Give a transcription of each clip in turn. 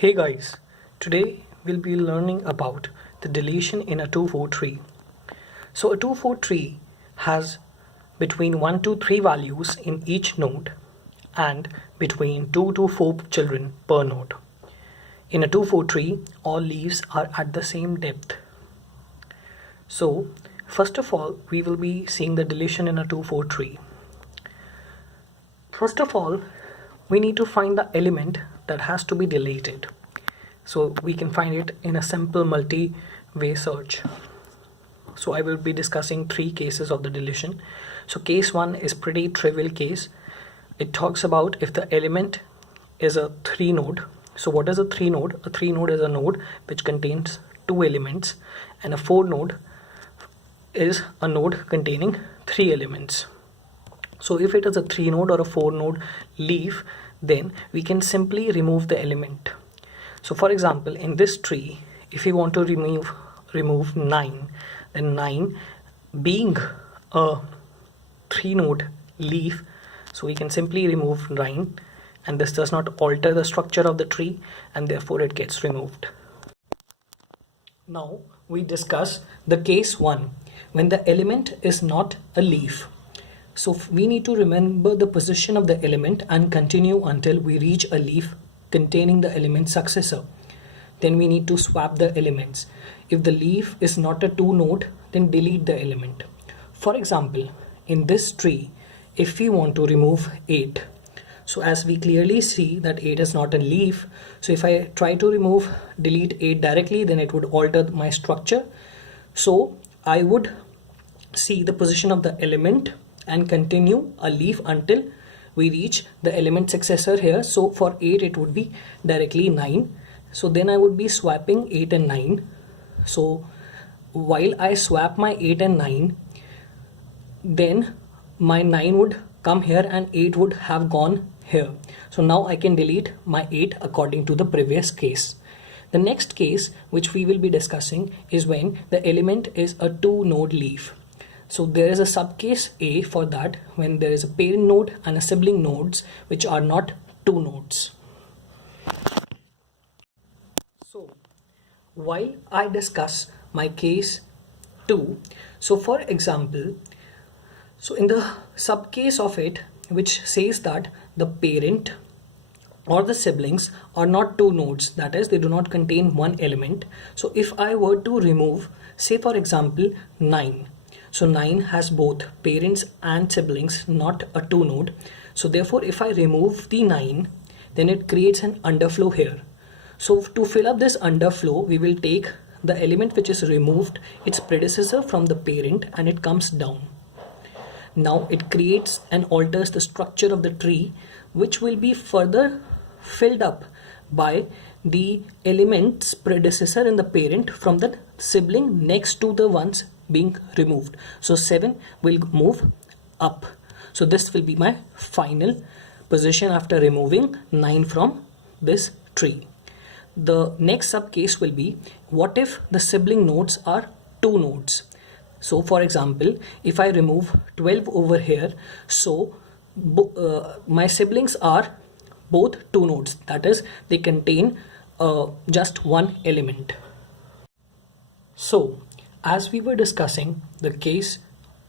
Hey guys, today we'll be learning about the deletion in a 2-4 tree. So a 2-4 tree has between 1 to 3 values in each node and between 2 to 4 children per node. In a 2-4 tree, all leaves are at the same depth. So first of all, we will be seeing the deletion in a 2-4 tree. First of all, we need to find the element that has to be deleted. So we can find it in a simple multi-way search. So I will be discussing 3 cases of the deletion. So case 1 is pretty trivial case. It talks about if the element is a 3 node. So what is a 3 node? A 3 node is a node which contains 2 elements, and a 4 node is a node containing 3 elements. So if it is a 3 node or a 4 node leaf, then we can simply remove the element. So for example, in this tree, if we want to remove 9, then 9 being a 3 node leaf, so we can simply remove 9, and this does not alter the structure of the tree, and therefore it gets removed. Now we discuss the case 1, when the element is not a leaf. So we need to remember the position of the element and continue until we reach a leaf containing the element successor. Then we need to swap the elements. If the leaf is not a 2 node, then delete the element. For example, in this tree, if we want to remove 8, so as we clearly see that 8 is not a leaf, so if I try to delete 8 directly, then it would alter my structure. So I would see the position of the element and continue a leaf until we reach the element successor here. So for 8 it would be directly 9. So then I would be swapping 8 and 9. So while I swap my 8 and 9, then my 9 would come here and 8 would have gone here. So now I can delete my 8 according to the previous case. The next case which we will be discussing is when the element is a 2 node leaf. So there is a subcase A for that, when there is a parent node and a sibling nodes which are not 2 nodes. So while I discuss my case 2, so for example, so in the subcase of it, which says that the parent or the siblings are not 2 nodes, that is, they do not contain one element. So if I were to remove, say for example, 9. So 9 has both parents and siblings, not a 2 node. So therefore, if I remove the 9, then it creates an underflow here. So to fill up this underflow, we will take the element which is removed, its predecessor from the parent, and it comes down. Now it creates and alters the structure of the tree, which will be further filled up by the element's predecessor in the parent from the sibling next to the ones being removed. So 7 will move up. So this will be my final position after removing 9 from this tree. The next subcase will be, what if the sibling nodes are 2 nodes? So for example, if I remove 12 over here, so my siblings are both 2 nodes, that is, they contain just one element. So as we were discussing the case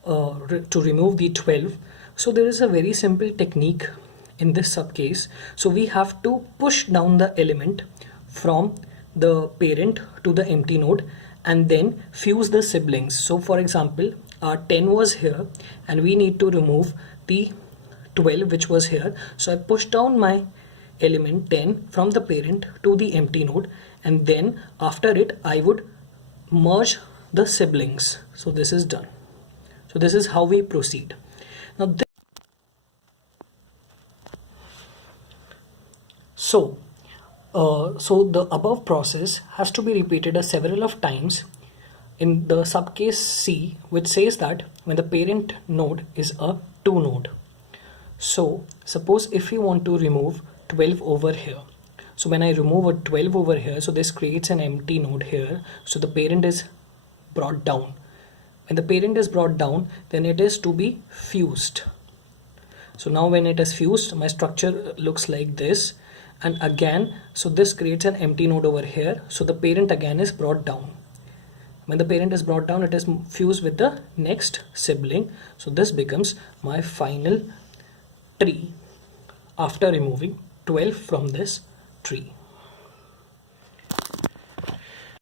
to remove the 12, so there is a very simple technique in this subcase. So we have to push down the element from the parent to the empty node and then fuse the siblings. So for example, our 10 was here and we need to remove the 12 which was here. So I push down my element 10 from the parent to the empty node, and then after it I would merge the siblings. So this is done. So this is how we proceed. Now so the above process has to be repeated several of times in the subcase C, which says that when the parent node is a 2 node. So suppose if you want to remove 12 over here, so when I remove a 12 over here, so this creates an empty node here. So the parent is brought down. When the parent is brought down, then it is to be fused. So now when it is fused, my structure looks like this, and again, so this creates an empty node over here. So the parent again is brought down. When the parent is brought down, it is fused with the next sibling. So this becomes my final tree after removing 12 from this tree.